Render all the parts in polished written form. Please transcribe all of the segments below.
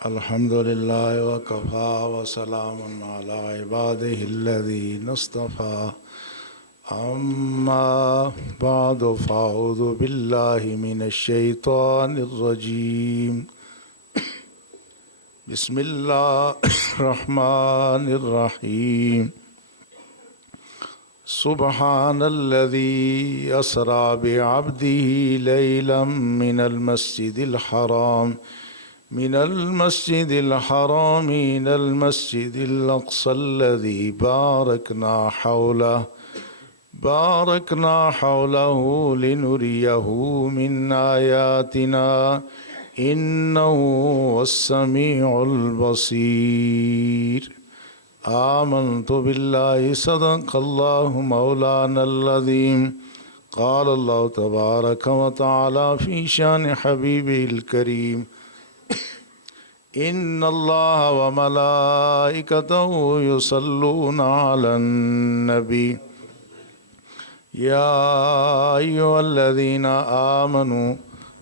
الحمد لله وكفى وسلام على عباده الذين اصطفى أما بعد فأعوذ بالله من الشيطان الرجيم بسم الله الرحمن الرحيم سبحان الذي أسرى بعبده ليلا من المسجد الحرام إلى المسجد الأقصى الذي باركنا حوله لنريه من آياتنا إنه هو السميع البصير آمنت بالله صدق الله مولانا العظيم قال الله تبارك وتعالى في شان حبيبه الكريم إن الله وملائكته يصلون على النبي يا أيها الذين آمنوا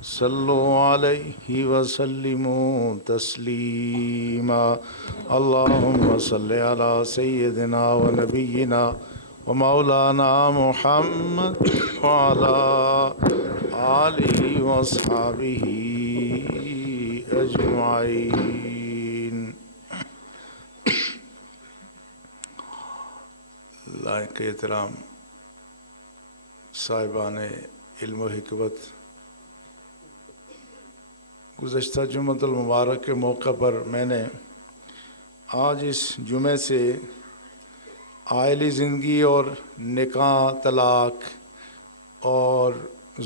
صلوا عليه وسلموا تسليما اللهم صل على سيدنا ونبينا ومولانا محمد وعلى آله وأصحابه اجمعین۔ لائق احترام صاحبان علم و حکمت، گزشتہ جمعۃ المبارک کے موقع پر میں نے آج اس جمعے سے عائلی زندگی اور نکاح، طلاق اور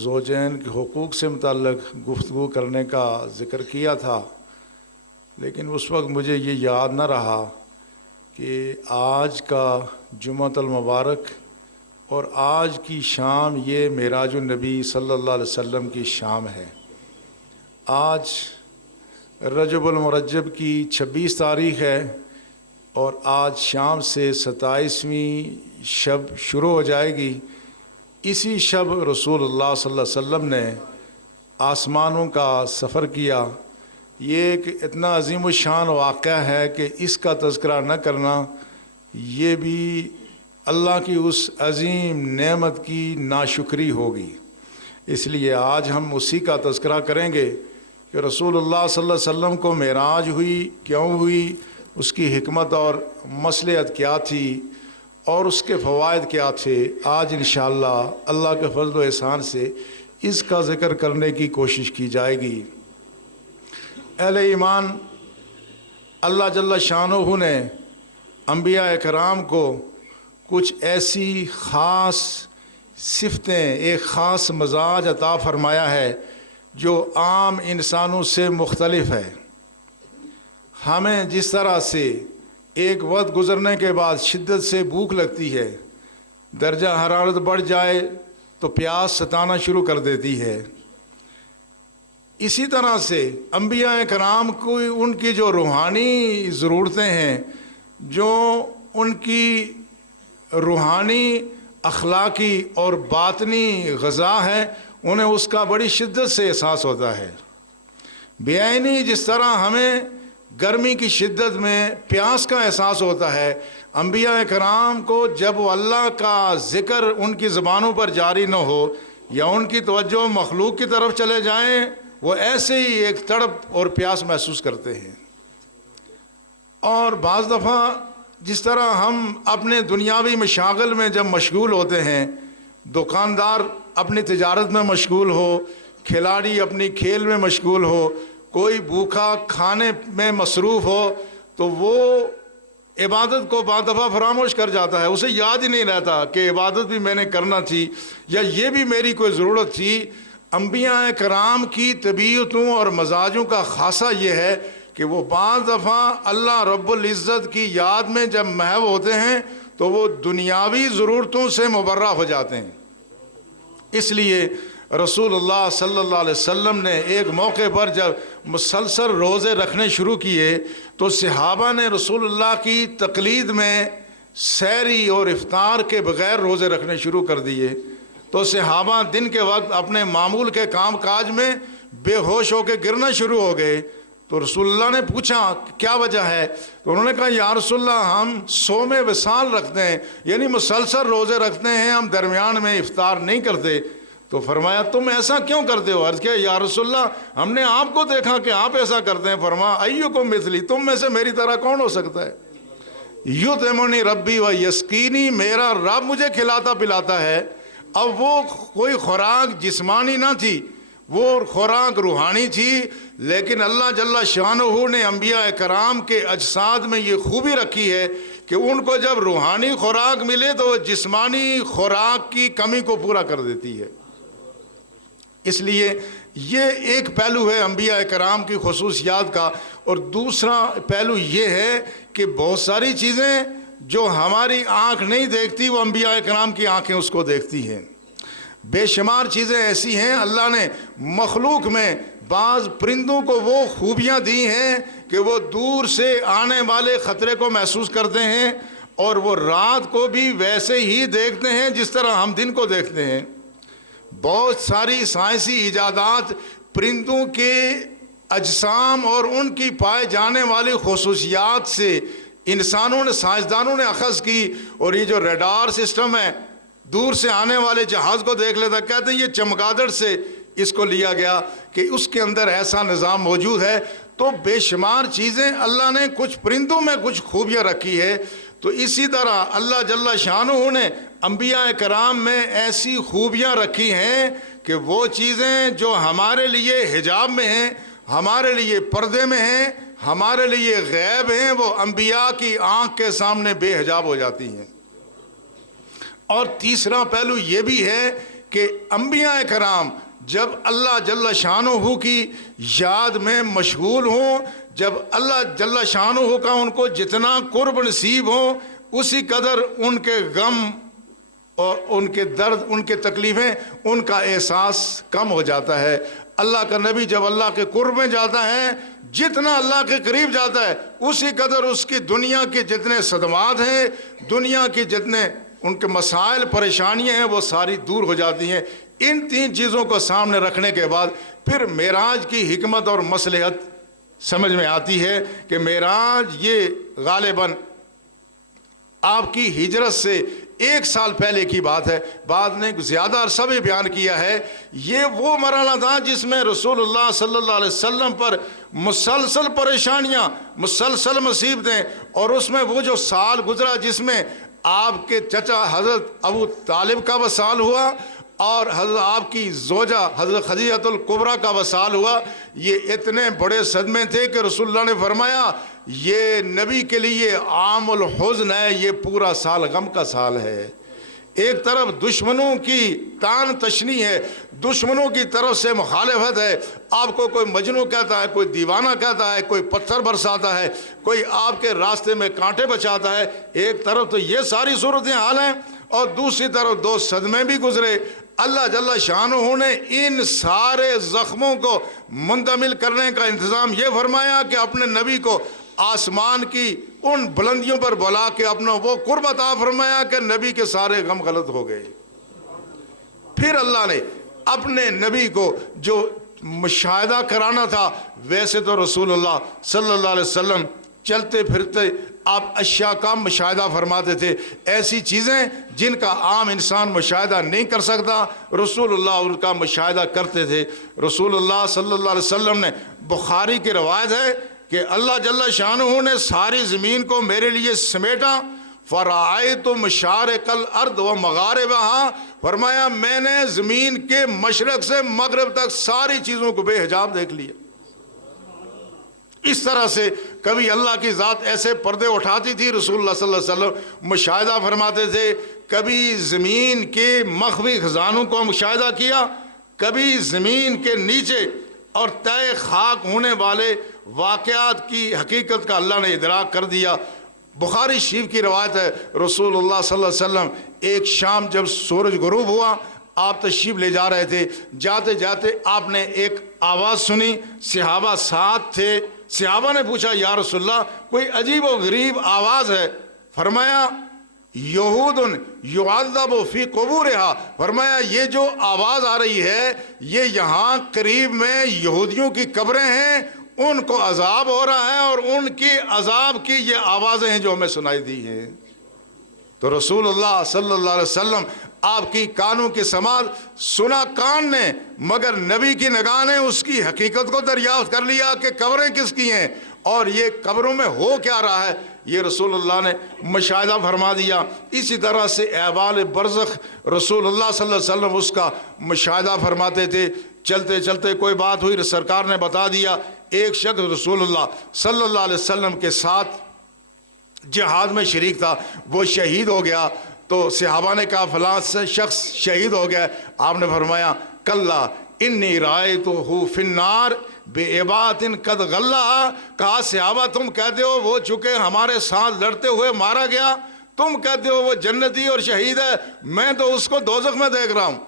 زوجین کے حقوق سے متعلق گفتگو کرنے کا ذکر کیا تھا، لیکن اس وقت مجھے یہ یاد نہ رہا کہ آج کا جمعۃ المبارک اور آج کی شام یہ معراج النبی صلی اللہ علیہ وسلم کی شام ہے۔ آج رجب المرجب کی 26 تاریخ ہے اور آج شام سے 27ویں شب شروع ہو جائے گی۔ اسی شب رسول اللہ صلی اللہ علیہ وسلم نے آسمانوں کا سفر کیا۔ یہ ایک اتنا عظیم الشان واقعہ ہے کہ اس کا تذکرہ نہ کرنا یہ بھی اللہ کی اس عظیم نعمت کی ناشکری ہوگی۔ اس لیے آج ہم اسی کا تذکرہ کریں گے کہ رسول اللہ صلی اللہ علیہ وسلم کو معراج ہوئی، کیوں ہوئی، اس کی حکمت اور مصلحت کیا تھی اور اس کے فوائد کیا تھے۔ آج انشاءاللہ اللہ کے فضل و احسان سے اس کا ذکر کرنے کی کوشش کی جائے گی۔ اہل ایمان، اللہ جل شانہ نے انبیاء کرام کو کچھ ایسی خاص صفتیں، ایک خاص مزاج عطا فرمایا ہے جو عام انسانوں سے مختلف ہے۔ ہمیں جس طرح سے ایک وقت گزرنے کے بعد شدت سے بھوک لگتی ہے، درجہ حرارت بڑھ جائے تو پیاس ستانا شروع کر دیتی ہے، اسی طرح سے انبیاء کرام کو ان کی جو روحانی ضرورتیں ہیں، جو ان کی روحانی، اخلاقی اور باطنی غذا ہے، انہیں اس کا بڑی شدت سے احساس ہوتا ہے۔ بعینی جس طرح ہمیں گرمی کی شدت میں پیاس کا احساس ہوتا ہے، انبیاء کرام کو جب وہ اللہ کا ذکر ان کی زبانوں پر جاری نہ ہو یا ان کی توجہ مخلوق کی طرف چلے جائیں، وہ ایسے ہی ایک تڑپ اور پیاس محسوس کرتے ہیں۔ اور بعض دفعہ جس طرح ہم اپنے دنیاوی مشاغل میں جب مشغول ہوتے ہیں، دکاندار اپنی تجارت میں مشغول ہو، کھلاڑی اپنی کھیل میں مشغول ہو، کوئی بھوکا کھانے میں مصروف ہو، تو وہ عبادت کو بعض دفعہ فراموش کر جاتا ہے، اسے یاد ہی نہیں رہتا کہ عبادت بھی میں نے کرنا تھی یا یہ بھی میری کوئی ضرورت تھی۔ انبیاء کرام کی طبیعتوں اور مزاجوں کا خاصہ یہ ہے کہ وہ بعض دفعہ اللہ رب العزت کی یاد میں جب محو ہوتے ہیں تو وہ دنیاوی ضرورتوں سے مبرہ ہو جاتے ہیں۔ اس لیے رسول اللہ صلی اللہ علیہ وسلم نے ایک موقع پر جب مسلسل روزے رکھنے شروع کیے تو صحابہ نے رسول اللہ کی تقلید میں سحری اور افطار کے بغیر روزے رکھنے شروع کر دیے، تو صحابہ دن کے وقت اپنے معمول کے کام کاج میں بے ہوش ہو کے گرنا شروع ہو گئے، تو رسول اللہ نے پوچھا کیا وجہ ہے؟ تو انہوں نے کہا یا رسول اللہ ہم صوم وصال رکھتے ہیں، یعنی مسلسل روزے رکھتے ہیں، ہم درمیان میں افطار نہیں کرتے۔ تو فرمایا تم ایسا کیوں کرتے ہو؟ عرض کیا یا رسول اللہ ہم نے آپ کو دیکھا کہ آپ ایسا کرتے ہیں۔ فرمایا ایکم مثلی، تم میں سے میری طرح کون ہو سکتا ہے؟ یطعمنی ربی و یسقینی، میرا رب مجھے کھلاتا پلاتا ہے۔ اب وہ کوئی خوراک جسمانی نہ تھی، وہ خوراک روحانی تھی، لیکن اللہ جل شانہ نے انبیاء کرام کے اجساد میں یہ خوبی رکھی ہے کہ ان کو جب روحانی خوراک ملے تو وہ جسمانی خوراک کی کمی کو پورا کر دیتی ہے۔ اس لیے یہ ایک پہلو ہے انبیاء کرام کی خصوصیات کا۔ اور دوسرا پہلو یہ ہے کہ بہت ساری چیزیں جو ہماری آنکھ نہیں دیکھتی وہ انبیاء کرام کی آنکھیں اس کو دیکھتی ہیں۔ بے شمار چیزیں ایسی ہیں، اللہ نے مخلوق میں بعض پرندوں کو وہ خوبیاں دی ہیں کہ وہ دور سے آنے والے خطرے کو محسوس کرتے ہیں، اور وہ رات کو بھی ویسے ہی دیکھتے ہیں جس طرح ہم دن کو دیکھتے ہیں۔ بہت ساری سائنسی ایجادات پرندوں کے اجسام اور ان کی پائے جانے والی خصوصیات سے انسانوں نے، سائنسدانوں نے اخذ کی، اور یہ جو ریڈار سسٹم ہے دور سے آنے والے جہاز کو دیکھ لیتا، کہتے ہیں یہ چمگادڑ سے اس کو لیا گیا کہ اس کے اندر ایسا نظام موجود ہے۔ تو بے شمار چیزیں اللہ نے کچھ پرندوں میں کچھ خوبیاں رکھی ہے۔ تو اسی طرح اللہ جل شانہ نے انبیاء کرام میں ایسی خوبیاں رکھی ہیں کہ وہ چیزیں جو ہمارے لیے حجاب میں ہیں، ہمارے لیے پردے میں ہیں، ہمارے لیے غیب ہیں، وہ انبیاء کی آنکھ کے سامنے بے حجاب ہو جاتی ہیں۔ اور تیسرا پہلو یہ بھی ہے کہ انبیاء کرام جب اللہ جل شانہ کی یاد میں مشغول ہوں، جب اللہ جل شانہ کا ان کو جتنا قرب نصیب ہو، اسی قدر ان کے غم اور ان کے درد، ان کے تکلیفیں، ان کا احساس کم ہو جاتا ہے۔ اللہ کا نبی جب اللہ کے قرب میں جاتا ہے، جتنا اللہ کے قریب جاتا ہے، اسی قدر اس کی دنیا کے جتنے صدمات ہیں، دنیا کے جتنے ان کے مسائل پریشانیاں ہیں، وہ ساری دور ہو جاتی ہیں۔ ان تین چیزوں کو سامنے رکھنے کے بعد پھر معراج کی حکمت اور مصلحت سمجھ میں آتی ہے کہ معراج یہ غالباً آپ کی ہجرت سے 1 سال پہلے کی بات ہے۔ بعد نے زیادہ عرصہ بھی بیان کیا ہے، یہ وہ مرحلہ تھا جس میں رسول اللہ صلی اللہ علیہ وسلم پر مسلسل پریشانیاں، مسلسل مصیبتیں، اور اس میں وہ جو سال گزرا جس میں آپ کے چچا حضرت ابو طالب کا وصال ہوا اور حضرت آپ کی زوجہ حضرت خدیجہ الکبریٰ کا وصال ہوا، یہ اتنے بڑے صدمے تھے کہ رسول اللہ نے فرمایا یہ نبی کے لیے عام الحزن ہے، یہ پورا سال غم کا سال ہے۔ ایک طرف دشمنوں کی تان تشنی ہے، دشمنوں کی طرف سے مخالفت ہے، آپ کو کوئی مجنون کہتا ہے، کوئی دیوانہ کہتا ہے، کوئی پتھر برساتا ہے، کوئی آپ کے راستے میں کانٹے بچاتا ہے۔ ایک طرف تو یہ ساری صورتحال ہیں، اور دوسری طرف 2 صدمے بھی گزرے۔ اللہ جل شانہ نے ان سارے زخموں کو منتقل کرنے کا انتظام یہ فرمایا کہ اپنے نبی کو آسمان کی ان بلندیوں پر بلا کے اپنا وہ قرب عطا فرمایا کہ نبی کے سارے غم غلط ہو گئے۔ پھر اللہ نے اپنے نبی کو جو مشاہدہ کرانا تھا، ویسے تو رسول اللہ صلی اللہ علیہ وسلم چلتے پھرتے آپ اشیاء کا مشاہدہ فرماتے تھے، ایسی چیزیں جن کا عام انسان مشاہدہ نہیں کر سکتا، رسول اللہ ان کا مشاہدہ کرتے تھے۔ رسول اللہ صلی اللہ علیہ وسلم نے، بخاری کی روایت ہے کہ اللہ جل شانہ نے ساری زمین کو میرے لیے سمیٹا، فرأیت مشارق الارض و مغاربہا، فرمایا میں نے زمین کے مشرق سے مغرب تک ساری چیزوں کو بے حجاب دیکھ لیا۔ اس طرح سے کبھی اللہ کی ذات ایسے پردے اٹھاتی تھی، رسول اللہ صلی اللہ علیہ وسلم مشاہدہ فرماتے تھے، کبھی زمین کے مخفی خزانوں کو مشاہدہ کیا، کبھی زمین کے نیچے اور تہ خاک ہونے والے واقعات کی حقیقت کا اللہ نے ادراک کر دیا۔ بخاری شریف کی روایت ہے، رسول اللہ صلی اللہ علیہ وسلم ایک شام جب سورج غروب ہوا، آپ تشریف لے جا رہے تھے، جاتے جاتے آپ نے ایک آواز سنی، صحابہ ساتھ تھے، صحابہ نے پوچھا یا رسول اللہ کوئی عجیب و غریب آواز ہے؟ فرمایا یہود یعذب فی قبورہا، فرمایا یہ جو آواز آ رہی ہے یہ یہاں قریب میں یہودیوں کی قبریں ہیں، ان کو عذاب ہو رہا ہے اور ان کی عذاب کی یہ آوازیں ہیں جو ہمیں سنائی دی ہیں۔ تو رسول اللہ صلی اللہ علیہ وسلم آپ کی کانوں کی سماعت سنا کان نے، مگر نبی کی نگاہ نے اس کی حقیقت کو دریافت کر لیا کہ قبریں کس کی ہیں اور یہ قبروں میں ہو کیا رہا ہے، یہ رسول اللہ نے مشاہدہ فرما دیا۔ اسی طرح سے احوال برزخ رسول اللہ صلی اللہ علیہ وسلم اس کا مشاہدہ فرماتے تھے۔ چلتے چلتے کوئی بات ہوئی، سرکار نے بتا دیا، ایک شخص رسول اللہ صلی اللہ علیہ وسلم کے ساتھ جہاد میں شریک تھا، وہ شہید ہو گیا۔ تو صحابہ نے کہا فلاں شخص شہید ہو گیا۔ آپ نے فرمایا کلا انی رأیتہ فی النار بعباۃ قد غلھا۔ کہا صحابہ تم کہتے ہو وہ چکے ہمارے ساتھ لڑتے ہوئے مارا گیا، تم کہتے ہو وہ جنتی اور شہید ہے، میں تو اس کو دوزخ میں دیکھ رہا ہوں،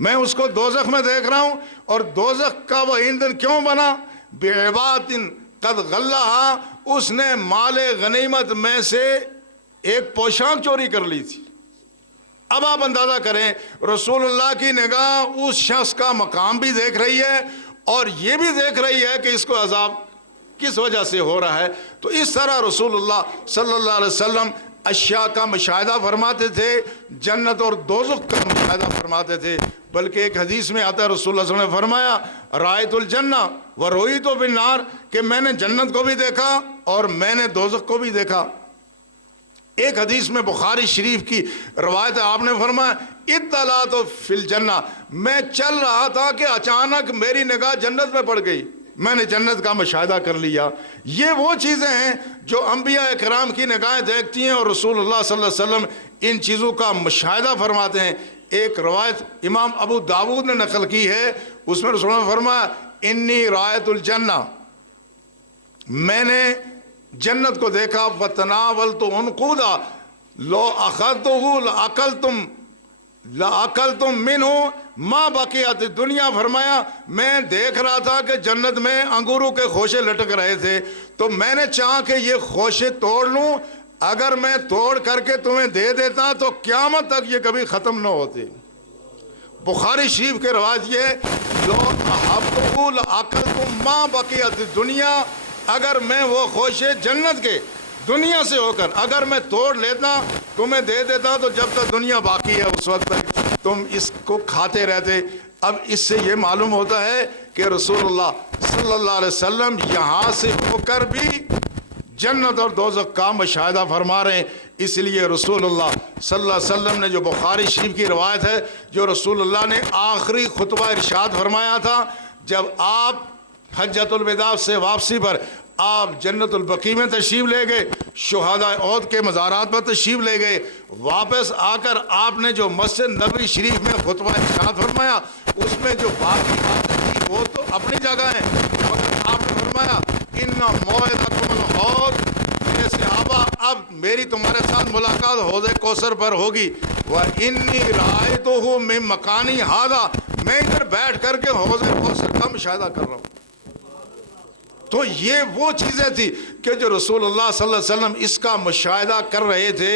میں اس کو دوزخ میں دیکھ رہا ہوں۔ اور دوزخ کا وہ ایندھن کیوں بنا؟ بعباۃ قد غلھا، اس نے مال غنیمت میں سے ایک پوشاک چوری کر لی تھی۔ اب آپ اندازہ کریں، رسول اللہ کی نگاہ اس شخص کا مقام بھی دیکھ رہی ہے اور یہ بھی دیکھ رہی ہے کہ اس کو عذاب کس وجہ سے ہو رہا ہے۔ تو اس طرح رسول اللہ صلی اللہ علیہ وسلم اشیاء کا مشاہدہ فرماتے تھے، جنت اور دوزخ کا مشاہدہ فرماتے تھے۔ بلکہ ایک حدیث میں آتا ہے رسول اللہ صلی اللہ علیہ وسلم نے فرمایا رأیت الجنہ ورؤیت بالنار، کہ میں نے جنت کو بھی دیکھا اور میں نے دوزخ کو بھی دیکھا۔ ایک حدیث میں بخاری شریف کی روایت ہے، آپ نے فرمایا اطلعت فی الجنہ، میں چل رہا تھا کہ اچانک میری نگاہ جنت میں پڑ گئی، میں نے جنت کا مشاہدہ کر لیا۔ یہ وہ چیزیں ہیں جو انبیاء کرام کی نگاہیں دیکھتی ہیں اور رسول اللہ صلی اللہ علیہ وسلم ان چیزوں کا مشاہدہ فرماتے ہیں۔ ایک روایت امام ابو داود نے نقل کی ہے، اس میں رسول اللہ نے فرمایا انی رأیت الجنہ، میں نے جنت کو دیکھا، وتناولت عنقودا لو اخذتہ لأکلتم منہ ما بقیت الدنیا۔ فرمایا میں دیکھ رہا تھا کہ جنت میں انگوروں کے خوشے لٹک رہے تھے، تو میں نے چاہا کہ یہ خوشے توڑ لوں، اگر میں توڑ کر کے تمہیں دے دیتا تو قیامت تک یہ کبھی ختم نہ ہوتے۔ بخاری شریف کے روایت یہ لو احبتہ لأکلتم ما بقیت الدنیا، اگر میں وہ خوشے جنت کے دنیا سے ہو کر اگر میں توڑ لیتا تمہیں دے دیتا تو جب تک دنیا باقی ہے اس وقت تک تم اس کو کھاتے رہتے۔ اب اس سے یہ معلوم ہوتا ہے کہ رسول اللہ صلی اللہ علیہ وسلم یہاں سے ہو کر بھی جنت اور دوزخ کا مشاہدہ فرما رہے ہیں۔ اس لیے رسول اللہ صلی اللہ علیہ وسلم نے جو بخاری شریف کی روایت ہے، جو رسول اللہ نے آخری خطبہ ارشاد فرمایا تھا جب آپ حجۃ الوداع سے واپسی پر آپ جنت البقیع میں تشریف لے گئے، شہداء احد کے مزارات پر تشریف لے گئے، واپس آ کر آپ نے جو مسجد نبوی شریف میں خطبہ ارشاد فرمایا اس میں جو باقی باتیں تھی وہ تو اپنی جگہ ہیں، مگر آپ نے فرمایا ان موعدکم الحوض، میرے صحابہ اب میری تمہارے ساتھ ملاقات حوض کوثر پر ہوگی، وَإِنِّي رَأَيْتُهُ مِن مَّكَانِي هَٰذَا، میں ادھر بیٹھ کر کے حوض کوثر کا مشاہدہ کر رہا ہوں۔ تو یہ وہ چیزیں تھی کہ جو رسول اللہ صلی اللہ علیہ وسلم اس کا مشاہدہ کر رہے تھے۔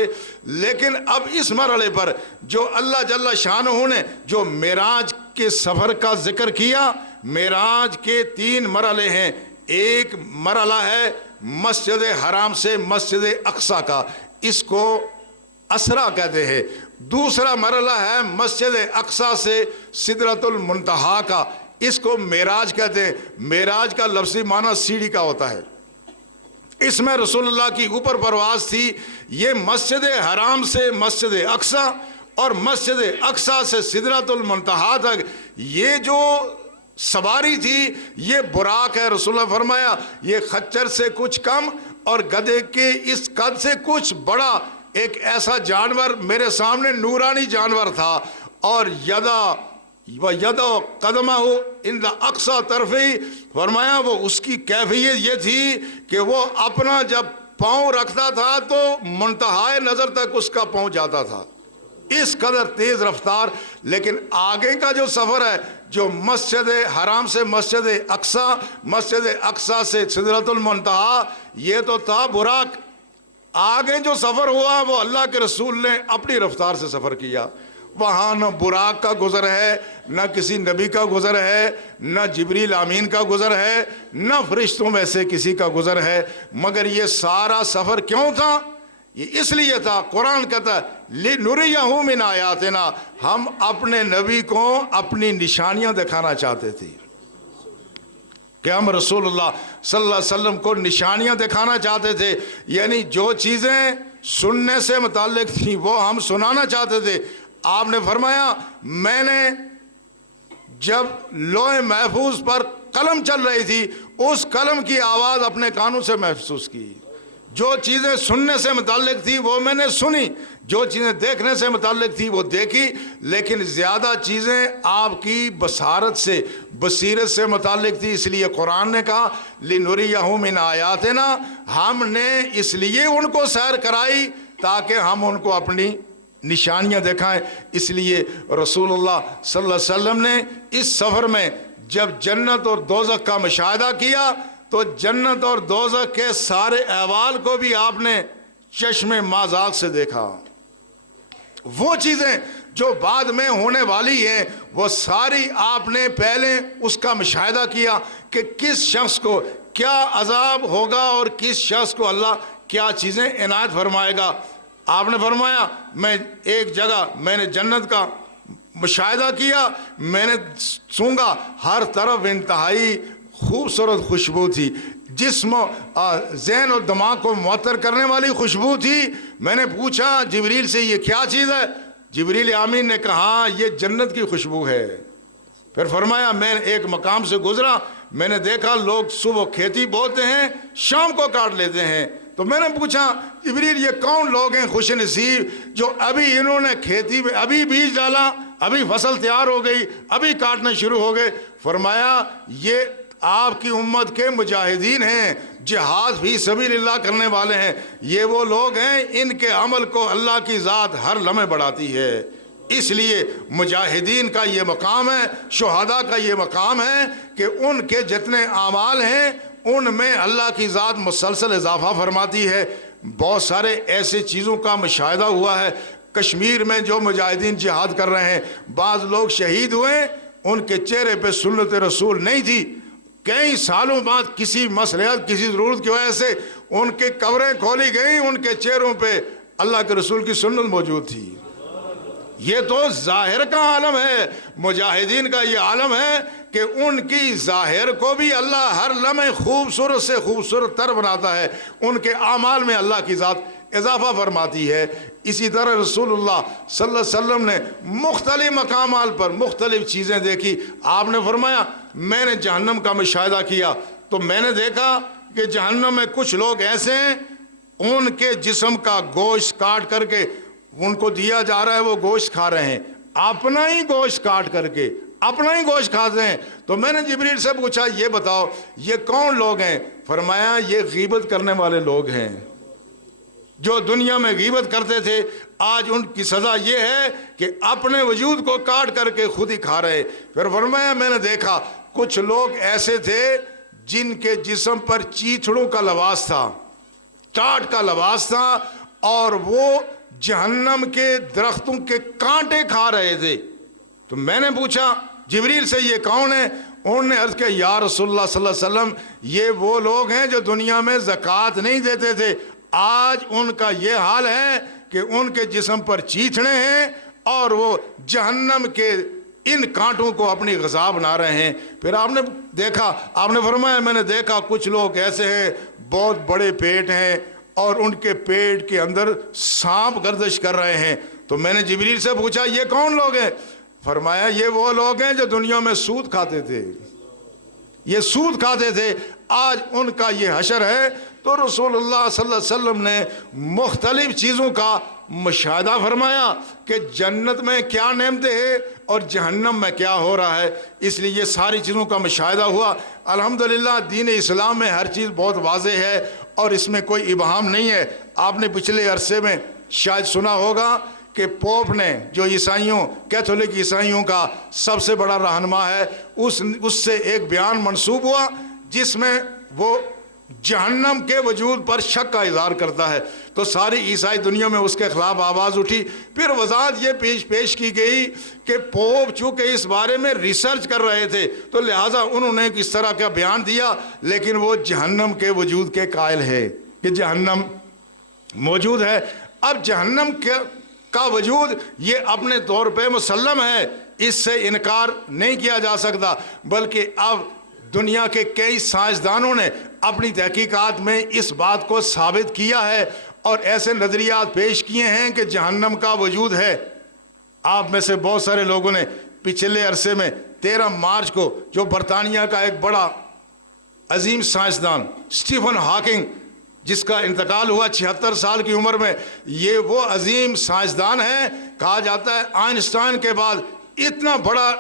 لیکن اب اس مرحلے پر جو اللہ جل شانہ نے جو معراج کے سفر کا ذکر کیا، معراج کے 3 مرحلے ہیں۔ ایک مرحلہ ہے مسجد حرام سے مسجد اقصی کا، اس کو اسرا کہتے ہیں۔ دوسرا مرحلہ ہے مسجد اقصی سے سدرۃ المنتہا کا، اس کو معراج کہتے ہیں۔ معراج کا لفظی معنی سیڑھی کا ہوتا ہے۔ اس میں رسول اللہ کی اوپر پرواز تھی۔ یہ مسجد حرام سے مسجد اقصی اور مسجد اقصی سے سدرۃ المنتہا تک یہ جو سواری تھی یہ براق ہے۔ رسول اللہ فرمایا یہ خچر سے کچھ کم اور گدھے کے اس قد سے کچھ بڑا ایک ایسا جانور میرے سامنے نورانی جانور تھا، اور یدا قدمہ ان اقصی طرفی، فرمایا وہ اس کی کیفیت یہ تھی کہ وہ اپنا جب پاؤں رکھتا تھا تو منتہائے نظر تک اس کا پاؤں جاتا تھا، اس قدر تیز رفتار۔ لیکن آگے کا جو سفر ہے جو مسجد حرام سے مسجد اقصی، مسجد اقصی سے سدرۃ المنتہا، یہ تو تھا براق۔ آگے جو سفر ہوا وہ اللہ کے رسول نے اپنی رفتار سے سفر کیا، وہاں نہ براق کا گزر ہے، نہ کسی نبی کا گزر ہے، نہ جبریل امین کا گزر ہے، نہ فرشتوں میں سے کسی کا گزر ہے، مگر یہ سارا سفر کیوں تھا؟ یہ اس لیے تھا، قرآن کہتا ہے لِنُرِيَهُ مِنْ آیاتنا، ہم اپنے نبی کو اپنی نشانیاں دکھانا چاہتے تھے، کہ ہم رسول اللہ صلی اللہ علیہ وسلم کو نشانیاں دکھانا چاہتے تھے، یعنی جو چیزیں سننے سے متعلق تھیں وہ ہم سنانا چاہتے تھے۔ آپ نے فرمایا میں نے جب لوح محفوظ پر قلم چل رہی تھی اس قلم کی آواز اپنے کانوں سے محسوس کی، جو چیزیں سننے سے متعلق تھی وہ میں نے سنی، جو چیزیں دیکھنے سے متعلق تھی وہ دیکھی، لیکن زیادہ چیزیں آپ کی بصارت سے بصیرت سے متعلق تھی، اس لیے قرآن نے کہا لِنُرِيَهُ مِنْ آیاتنا، ہم نے اس لیے ان کو سیر کرائی تاکہ ہم ان کو اپنی نشانیاں دکھائیں۔ اس لیے رسول اللہ صلی اللہ علیہ وسلم نے اس سفر میں جب جنت اور دوزخ کا مشاہدہ کیا تو جنت اور دوزخ کے سارے احوال کو بھی آپ نے چشم مازاق سے دیکھا، وہ چیزیں جو بعد میں ہونے والی ہیں وہ ساری آپ نے پہلے اس کا مشاہدہ کیا کہ کس شخص کو کیا عذاب ہوگا اور کس شخص کو اللہ کیا چیزیں عنایت فرمائے گا۔ آپ نے فرمایا میں ایک جگہ میں نے جنت کا مشاہدہ کیا، میں نے سونگا ہر طرف انتہائی خوبصورت خوشبو تھی، جسم ذہن اور دماغ کو معطر کرنے والی خوشبو تھی۔ میں نے پوچھا جبریل سے یہ کیا چیز ہے؟ جبریل امین نے کہا یہ جنت کی خوشبو ہے۔ پھر فرمایا میں ایک مقام سے گزرا، میں نے دیکھا لوگ صبح کھیتی بوتے ہیں شام کو کاٹ لیتے ہیں، تو میں نے پوچھا جبریل یہ کون لوگ ہیں خوش نصیب جو ابھی انہوں نے کھیتی میں ابھی بیج ڈالا، ابھی فصل تیار ہو گئی، ابھی کاٹنے شروع ہو گئے؟ فرمایا یہ آپ کی امت کے مجاہدین ہیں، جہاد فی سبیل اللہ کرنے والے ہیں، یہ وہ لوگ ہیں ان کے عمل کو اللہ کی ذات ہر لمحے بڑھاتی ہے۔ اس لیے مجاہدین کا یہ مقام ہے، شہداء کا یہ مقام ہے کہ ان کے جتنے اعمال ہیں ان میں اللہ کی ذات مسلسل اضافہ فرماتی ہے۔ بہت سارے ایسے چیزوں کا مشاہدہ ہوا ہے، کشمیر میں جو مجاہدین جہاد کر رہے ہیں، بعض لوگ شہید ہوئے ان کے چہرے پہ سنت رسول نہیں تھی، کئی سالوں بعد کسی مصلحت کسی ضرورت کی وجہ سے ان کے قبریں کھولی گئیں، ان کے چہروں پہ اللہ کے رسول کی سنت موجود تھی۔ یہ تو ظاہر کا عالم ہے، مجاہدین کا یہ عالم ہے کہ ان کی ظاہر کو بھی اللہ ہر لمحے خوبصورت سے خوبصورت تر بناتا ہے، ان کے اعمال میں اللہ کی ذات اضافہ فرماتی ہے۔ اسی طرح رسول اللہ صلی اللہ علیہ وسلم نے مختلف مقامات پر مختلف چیزیں دیکھی۔ آپ نے فرمایا میں نے جہنم کا مشاہدہ کیا تو میں نے دیکھا کہ جہنم میں کچھ لوگ ایسے ہیں ان کے جسم کا گوشت کاٹ کر کے ان کو دیا جا رہا ہے، وہ گوشت کھا رہے ہیں، اپنا ہی گوشت کاٹ کر کے اپنا ہی گوشت کھاتے ہیں۔ تو میں نے جبریل سے پوچھا یہ بتاؤ یہ کون لوگ ہیں؟ فرمایا یہ غیبت کرنے والے لوگ ہیں، جو دنیا میں غیبت کرتے تھے آج ان کی سزا یہ ہے کہ اپنے وجود کو کاٹ کر کے خود ہی کھا رہے۔ پھر فرمایا میں نے دیکھا کچھ لوگ ایسے تھے جن کے جسم پر چیچڑوں کا لباس تھا، ٹاٹ کا لباس تھا، اور وہ جہنم کے درختوں کے کانٹے کھا رہے تھے۔ تو میں نے پوچھا جبریل سے یہ کون ہے؟ انہوں نے عرض کیا یا رسول اللہ صلی اللہ علیہ وسلم یہ وہ لوگ ہیں جو دنیا میں زکوٰۃ نہیں دیتے تھے، آج ان کا یہ حال ہے کہ ان کے جسم پر چیچڑے ہیں اور وہ جہنم کے ان کانٹوں کو اپنی غذا بنا رہے ہیں۔ پھر آپ نے دیکھا، آپ نے فرمایا میں نے دیکھا کچھ لوگ ایسے ہیں بہت بڑے پیٹ ہیں اور ان کے پیٹ کے اندر سانپ گردش کر رہے ہیں۔ تو میں نے جبریل سے پوچھا یہ کون لوگ ہیں؟ فرمایا یہ وہ لوگ ہیں جو دنیا میں سود کھاتے تھے، یہ سود کھاتے تھے، آج ان کا یہ حشر ہے۔ تو رسول اللہ صلی اللہ علیہ وسلم نے مختلف چیزوں کا مشاہدہ فرمایا کہ جنت میں کیا نعمتیں ہیں اور جہنم میں کیا ہو رہا ہے، اس لیے یہ ساری چیزوں کا مشاہدہ ہوا۔ الحمدللہ دین اسلام میں ہر چیز بہت واضح ہے اور اس میں کوئی ابہام نہیں ہے۔ آپ نے پچھلے عرصے میں شاید سنا ہوگا کہ پوپ نے جو عیسائیوں کیتھولک عیسائیوں کا سب سے بڑا رہنما ہے، اس سے ایک بیان منسوب ہوا جس میں وہ جہنم کے وجود پر شک کا اظہار کرتا ہے۔ تو ساری عیسائی دنیا میں اس کے خلاف آواز اٹھی۔ پھر وضاحت یہ پیش کی گئی کہ پوپ چونکہ اس بارے میں ریسرچ کر رہے تھے تو لہٰذا انہوں نے اس طرح کا بیان دیا، لیکن وہ جہنم کے وجود کے قائل ہے کہ جہنم موجود ہے۔ اب جہنم کا وجود یہ اپنے طور پہ مسلم ہے، اس سے انکار نہیں کیا جا سکتا، بلکہ اب دنیا کے کئی سائنسدانوں نے اپنی تحقیقات میں اس بات کو ثابت کیا ہے اور ایسے نظریات پیش کیے ہیں کہ جہنم کا وجود ہے۔ آپ میں سے بہت سارے لوگوں نے پچھلے عرصے میں 13 مارچ کو جو برطانیہ کا ایک بڑا عظیم سائنسدان اسٹیفن ہاکنگ، جس کا انتقال ہوا 76 سال کی عمر میں، یہ وہ عظیم سائنسدان ہے، کہا جاتا ہے آئنسٹائن کے بعد اتنا بڑا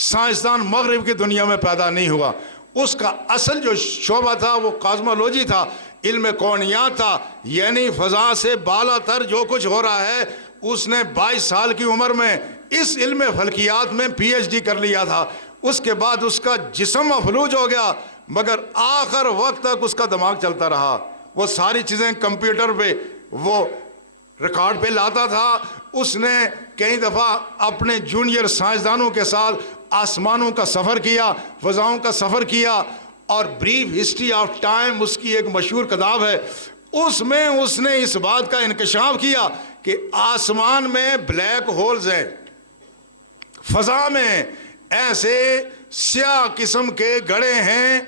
سائنسدان مغرب کی دنیا میں پیدا نہیں ہوا۔ اس کا اصل جو شعبہ تھا وہ کازمولوجی تھا، علم کونیات تھا، یعنی فضا سے بالا تر جو کچھ ہو رہا ہے۔ اس نے 22 سال کی عمر میں اس علم فلکیات میں پی ایچ ڈی کر لیا تھا۔ اس کے بعد اس کا جسم مفلوج ہو گیا، مگر آخر وقت تک اس کا دماغ چلتا رہا۔ وہ ساری چیزیں کمپیوٹر پہ وہ ریکارڈ پہ لاتا تھا۔ اس نے کئی دفعہ اپنے جونیئر سائنسدانوں کے ساتھ آسمانوں کا سفر کیا، فضاؤں کا سفر کیا، اور بریف ہسٹری آف ٹائم اس کی ایک مشہور کتاب ہے، اس میں اس نے اس بات کا انکشاف کیا کہ آسمان میں بلیک ہولز ہیں، فضا میں ایسے سیاہ قسم کے گڑھے ہیں،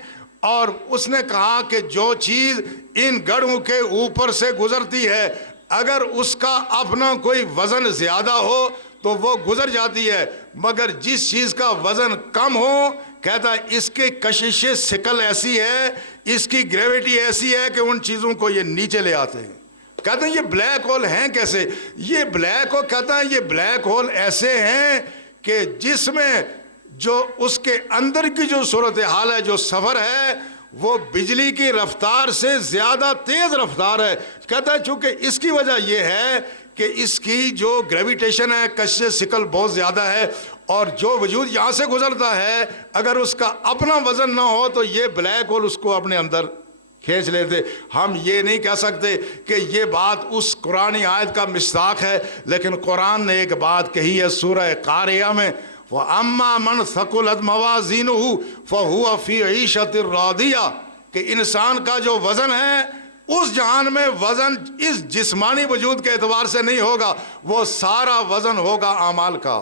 اور اس نے کہا کہ جو چیز ان گڑھوں کے اوپر سے گزرتی ہے اگر اس کا اپنا کوئی وزن زیادہ ہو تو وہ گزر جاتی ہے، مگر جس چیز کا وزن کم ہو، کہتا ہے اس کی کشش ثقل ایسی ہے، اس کی گریویٹی ایسی ہے کہ ان چیزوں کو یہ نیچے لے آتے ہیں۔ کہتے ہیں یہ بلیک ہول ہیں کیسے؟ یہ بلیک ہول، کہتا ہے یہ بلیک ہول ایسے ہیں کہ جس میں جو اس کے اندر کی جو صورتحال ہے، جو سفر ہے، وہ بجلی کی رفتار سے زیادہ تیز رفتار ہے۔ کہتا ہے چونکہ اس کی وجہ یہ ہے کہ اس کی جو گریویٹیشن ہے، کشش ثقل بہت زیادہ ہے، اور جو وجود یہاں سے گزرتا ہے اگر اس کا اپنا وزن نہ ہو تو یہ بلیک ہول اس کو اپنے اندر کھینچ لیتے۔ ہم یہ نہیں کہہ سکتے کہ یہ بات اس قرآنی آیت کا مصداق ہے، لیکن قرآن نے ایک بات کہی ہے سورہ قاریہ میں، وَأَمَّا مَنْ ثَقُلَتْ مَوَازِينُهُ فَهُوَ فِي عِيشَةٍ رَاضِيَةٍ، کہ انسان کا جو وزن ہے اس جہان میں وزن اس جسمانی وجود کے اعتبار سے نہیں ہوگا، وہ سارا وزن ہوگا اعمال کا۔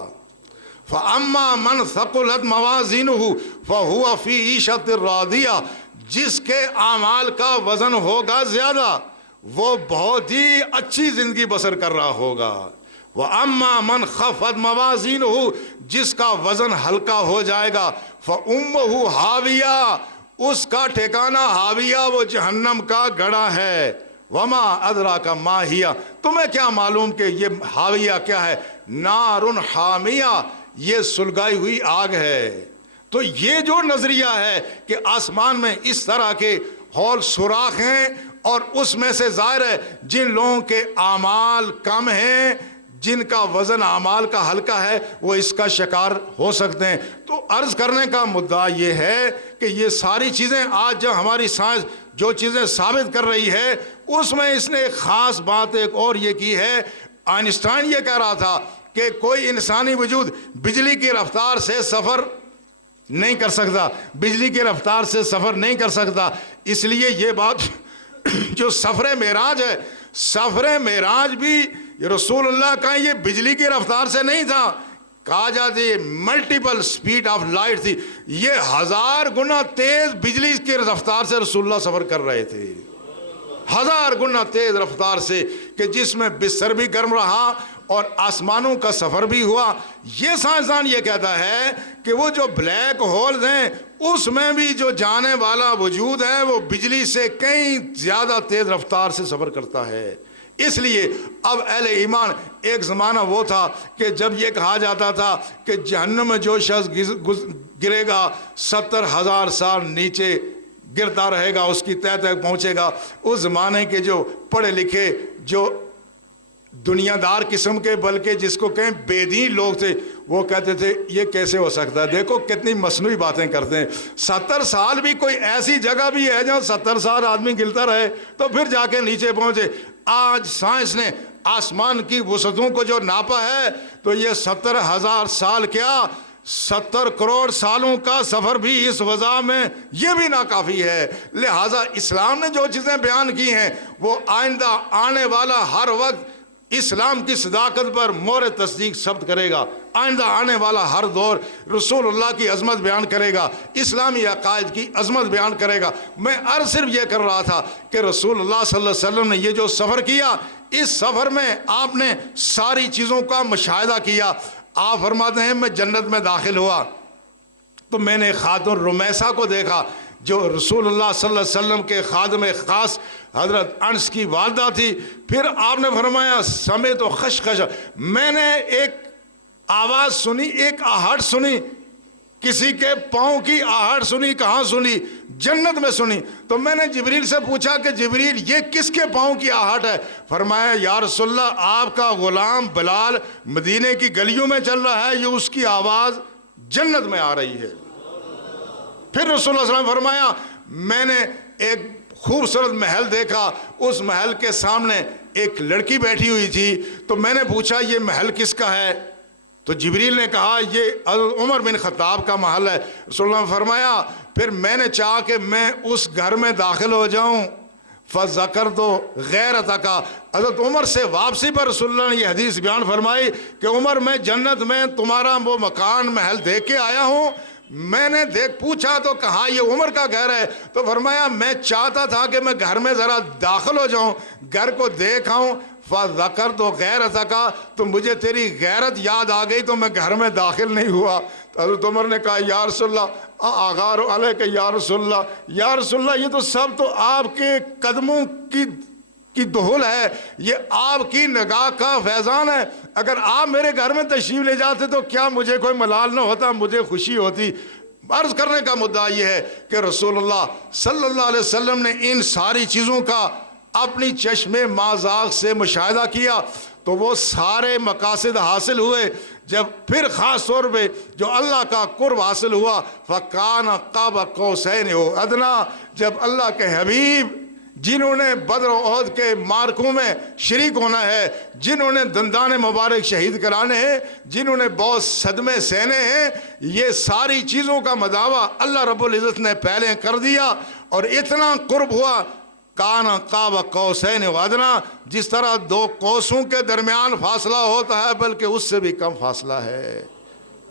فَأَمَّا مَنْ ثَقُلَتْ مَوَازِينُهُ فَهُوَ فِي عِيشَةٍ رَاضِيَةٍ، جس کے اعمال کا وزن ہوگا زیادہ وہ بہت ہی اچھی زندگی بسر کر رہا ہوگا۔ وَأَمَّا مَنْ خَفَّتْ مَوَازِينُهُ، جس کا وزن ہلکا ہو جائے گا، فَأُمُّهُ حَاوِيَةٌ، اس کا ٹھکانہ حاویہ، وہ جہنم کا گڑھا ہے۔ وَمَا أَدْرَاكَ مَا هِيَ، تمہیں کیا معلوم کہ یہ حاویہ کیا ہے؟ نَارٌ حَامِيَةٌ، یہ سلگائی ہوئی آگ ہے۔ تو یہ جو نظریہ ہے کہ آسمان میں اس طرح کے ہول سوراخ ہیں، اور اس میں سے ظاہر ہے جن لوگوں کے اعمال کم ہیں، جن کا وزن اعمال کا ہلکا ہے، وہ اس کا شکار ہو سکتے ہیں۔ تو عرض کرنے کا مدعا یہ ہے کہ یہ ساری چیزیں آج جو ہماری سائنس جو چیزیں ثابت کر رہی ہے، اس میں اس نے ایک خاص بات ایک اور یہ کی ہے۔ آئنسٹائن یہ کہہ رہا تھا کہ کوئی انسانی وجود بجلی کی رفتار سے سفر نہیں کر سکتا، بجلی کی رفتار سے سفر نہیں کر سکتا، اس لیے یہ بات جو سفر معراج ہے، سفر معراج بھی رسول اللہ کا یہ بجلی کی رفتار سے نہیں تھا، کہا جاتا ہے ملٹیپل سپیڈ آف لائٹ تھی، یہ 1000 گنا تیز بجلی کی رفتار سے رسول اللہ سفر کر رہے تھے، 1000 گنا تیز رفتار سے، کہ جس میں بستر بھی گرم رہا اور آسمانوں کا سفر بھی ہوا۔ یہ سائنسدان یہ کہتا ہے کہ وہ جو بلیک ہولز ہیں اس میں بھی جو جانے والا وجود ہے وہ بجلی سے کئی زیادہ تیز رفتار سے سفر کرتا ہے۔ اس لیے اب اہل ایمان، ایک زمانہ وہ تھا کہ جب یہ کہا جاتا تھا کہ جہنم میں جو شخص گرے گا 70,000 سال نیچے گرتا رہے گا، اس کی تہ تک پہنچے گا۔ اس زمانے کے جو پڑھے لکھے جو دنیا دار قسم کے، بلکہ جس کو کہیں بے دین لوگ تھے، وہ کہتے تھے یہ کیسے ہو سکتا ہے، دیکھو کتنی مصنوعی باتیں کرتے ہیں۔ 70 سال بھی کوئی ایسی جگہ بھی ہے جہاں 70 سال آدمی گلتا رہے تو پھر جا کے نیچے پہنچے۔ آج سائنس نے آسمان کی وسعتوں کو جو ناپا ہے تو یہ 70,000 سال کیا 70 کروڑ سالوں کا سفر بھی اس فضا میں یہ بھی ناکافی ہے۔ لہٰذا اسلام نے جو چیزیں بیان کی ہیں وہ آئندہ آنے والا ہر وقت اسلام کی صداقت پر مہر تصدیق ثبت کرے گا۔ آئندہ آنے والا ہر دور رسول اللہ کی عظمت بیان کرے گا، اسلامی عقائد کی عظمت بیان کرے گا۔ میں عرض صرف یہ کر رہا تھا کہ رسول اللہ صلی اللہ علیہ وسلم نے یہ جو سفر کیا، اس سفر میں آپ نے ساری چیزوں کا مشاہدہ کیا۔ آپ فرماتے ہیں میں جنت میں داخل ہوا تو میں نے خاتون رمیسہ کو دیکھا جو رسول اللہ صلی اللہ علیہ وسلم کے خادم خاص حضرت انس کی والدہ تھی۔ پھر آپ نے فرمایا سمیت و خشخش، میں نے ایک آواز سنی، ایک آہٹ سنی، کسی کے پاؤں کی آہٹ سنی۔ کہاں سنی؟ جنت میں سنی۔ تو میں نے جبریل سے پوچھا کہ جبریل یہ کس کے پاؤں کی آہٹ ہے؟ فرمایا یا رسول اللہ آپ کا غلام بلال مدینے کی گلیوں میں چل رہا ہے، یہ اس کی آواز جنت میں آ رہی ہے۔ پھر رسول اللہ صلی اللہ علیہ وسلم فرمایا میں نے ایک خوبصورت محل دیکھا، اس محل کے سامنے ایک لڑکی بیٹھی ہوئی تھی، تو میں نے پوچھا یہ محل کس کا ہے؟ تو جبریل نے کہا یہ حضرت عمر بن خطاب کا محل ہے۔ رسول اللہ نے فرمایا پھر میں نے چاہا کہ میں اس گھر میں داخل ہو جاؤں، فَذَكَرْتُ غَيْرَتَكَ، حضرت عمر سے واپسی پر رسول اللہ نے یہ حدیث بیان فرمائی کہ عمر میں جنت میں تمہارا وہ مکان محل دیکھ کے آیا ہوں۔ میں نے پوچھا تو کہا یہ عمر کا گھر ہے، تو فرمایا میں چاہتا تھا کہ میں گھر میں ذرا داخل ہو جاؤں، گھر کو دیکھاؤں، فَذَكَرْتُ غَيْرَتَكَ، تو مجھے تیری غیرت یاد آ گئی تو میں گھر میں داخل نہیں ہوا۔ تو حضرت عمر نے کہا یا رسول اللہ آغار علیہ یا رسول اللہ، یا رسول اللہ یہ تو سب تو آپ کے قدموں کی دہل ہے، یہ آپ کی نگاہ کا فیضان ہے، اگر آپ میرے گھر میں تشریف لے جاتے تو کیا مجھے کوئی ملال نہ ہوتا، مجھے خوشی ہوتی۔ عرض کرنے کا مدعا یہ ہے کہ رسول اللہ صلی اللہ علیہ وسلم نے ان ساری چیزوں کا اپنی چشم مازاغ سے مشاہدہ کیا تو وہ سارے مقاصد حاصل ہوئے۔ جب پھر خاص طور پہ جو اللہ کا قرب حاصل ہوا، فَكَانَ قَابَ قَوْسَيْنِ أَوْ أَدْنَىٰ، جب اللہ کے حبیب جنہوں نے بدر و احد کے مارکوں میں شریک ہونا ہے، جنہوں نے دندان مبارک شہید کرانے ہیں، جنہوں نے بہت صدمے سہنے ہیں، یہ ساری چیزوں کا مداوع اللہ رب العزت نے پہلے کر دیا اور اتنا قرب ہوا کان قاب قوسین و ادنیٰ، جس طرح دو قوسوں کے درمیان فاصلہ ہوتا ہے بلکہ اس سے بھی کم فاصلہ ہے۔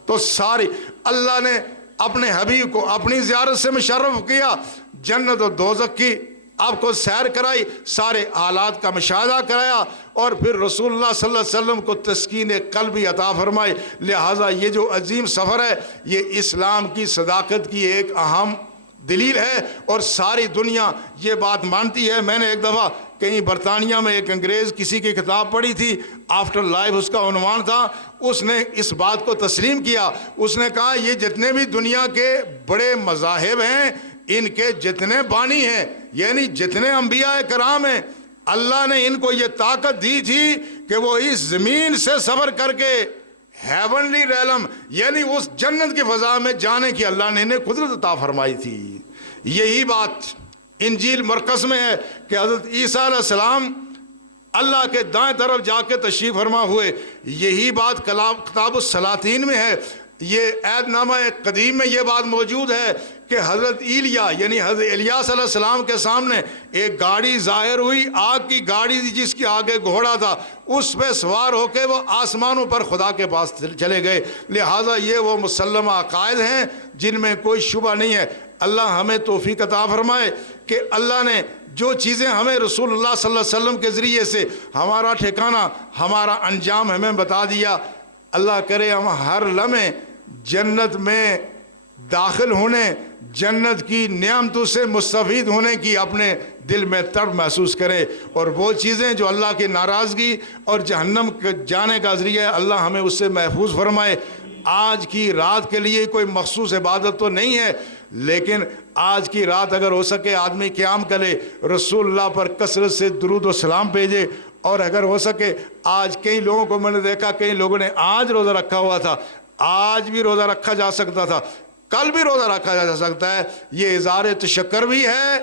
تو ساری اللہ نے اپنے حبیب کو اپنی زیارت سے مشرف کیا، جنت و دوزخ کی آپ کو سیر کرائی، سارے حالات کا مشاہدہ کرایا، اور پھر رسول اللہ صلی اللہ علیہ وسلم کو تسکین قلبی عطا فرمائی۔ لہٰذا یہ جو عظیم سفر ہے یہ اسلام کی صداقت کی ایک اہم دلیل ہے اور ساری دنیا یہ بات مانتی ہے۔ میں نے ایک دفعہ کہیں برطانیہ میں ایک انگریز کسی کی کتاب پڑھی تھی، آفٹر لائف اس کا عنوان تھا، اس نے اس بات کو تسلیم کیا، اس نے کہا یہ جتنے بھی دنیا کے بڑے مذاہب ہیں ان کے جتنے بانی ہیں، یعنی جتنے انبیاء کرام ہیں، اللہ نے ان کو یہ طاقت دی تھی کہ وہ اس زمین سے سفر کر کے ہیونلی ریلم یعنی اس جنت کی فضا میں جانے کی اللہ نے انہیں قدرت عطا فرمائی تھی۔ یہی بات انجیل مرقس میں ہے کہ حضرت عیسیٰ علیہ السلام اللہ کے دائیں طرف جا کے تشریف فرما ہوئے، یہی بات کتاب السلاطین میں ہے، یہ عہد نامہ قدیم میں یہ بات موجود ہے کہ حضرت ایلیا یعنی حضرت الیاس علیہ السلام کے سامنے ایک گاڑی ظاہر ہوئی، آگ کی گاڑی تھی جس کے آگے گھوڑا تھا، اس پہ سوار ہو کے وہ آسمانوں پر خدا کے پاس چلے گئے۔ لہٰذا یہ وہ مسلمہ عقائد ہیں جن میں کوئی شبہ نہیں ہے۔ اللہ ہمیں توفیق عطا فرمائے کہ اللہ نے جو چیزیں ہمیں رسول اللہ صلی اللہ علیہ وسلم کے ذریعے سے ہمارا ٹھکانہ ہمارا انجام ہمیں بتا دیا، اللہ کرے ہم ہر لمحے جنت میں داخل ہونے، جنت کی نعمتوں سے مستفید ہونے کی اپنے دل میں تڑپ محسوس کریں، اور وہ چیزیں جو اللہ کی ناراضگی اور جہنم جانے کا ذریعہ ہے اللہ ہمیں اس سے محفوظ فرمائے۔ آج کی رات کے لیے کوئی مخصوص عبادت تو نہیں ہے، لیکن آج کی رات اگر ہو سکے آدمی قیام کرے، رسول اللہ پر کثرت سے درود و سلام بھیجے اور اگر ہو سکے آج کئی لوگوں کو میں نے دیکھا، کئی لوگوں نے آج روزہ رکھا ہوا تھا، آج بھی روزہ رکھا جا سکتا تھا، کل بھی روزہ رکھا جا سکتا ہے. یہ اظہار تشکر بھی ہے،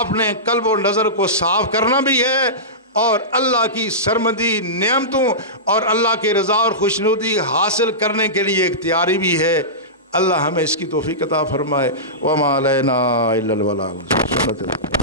اپنے قلب و نظر کو صاف کرنا بھی ہے، اور اللہ کی سرمدی نعمتوں اور اللہ کی رضا اور خوشنودی حاصل کرنے کے لیے اختیاری بھی ہے. اللہ ہمیں اس کی توفیق عطا فرمائے. وما علینا الا البلاغ.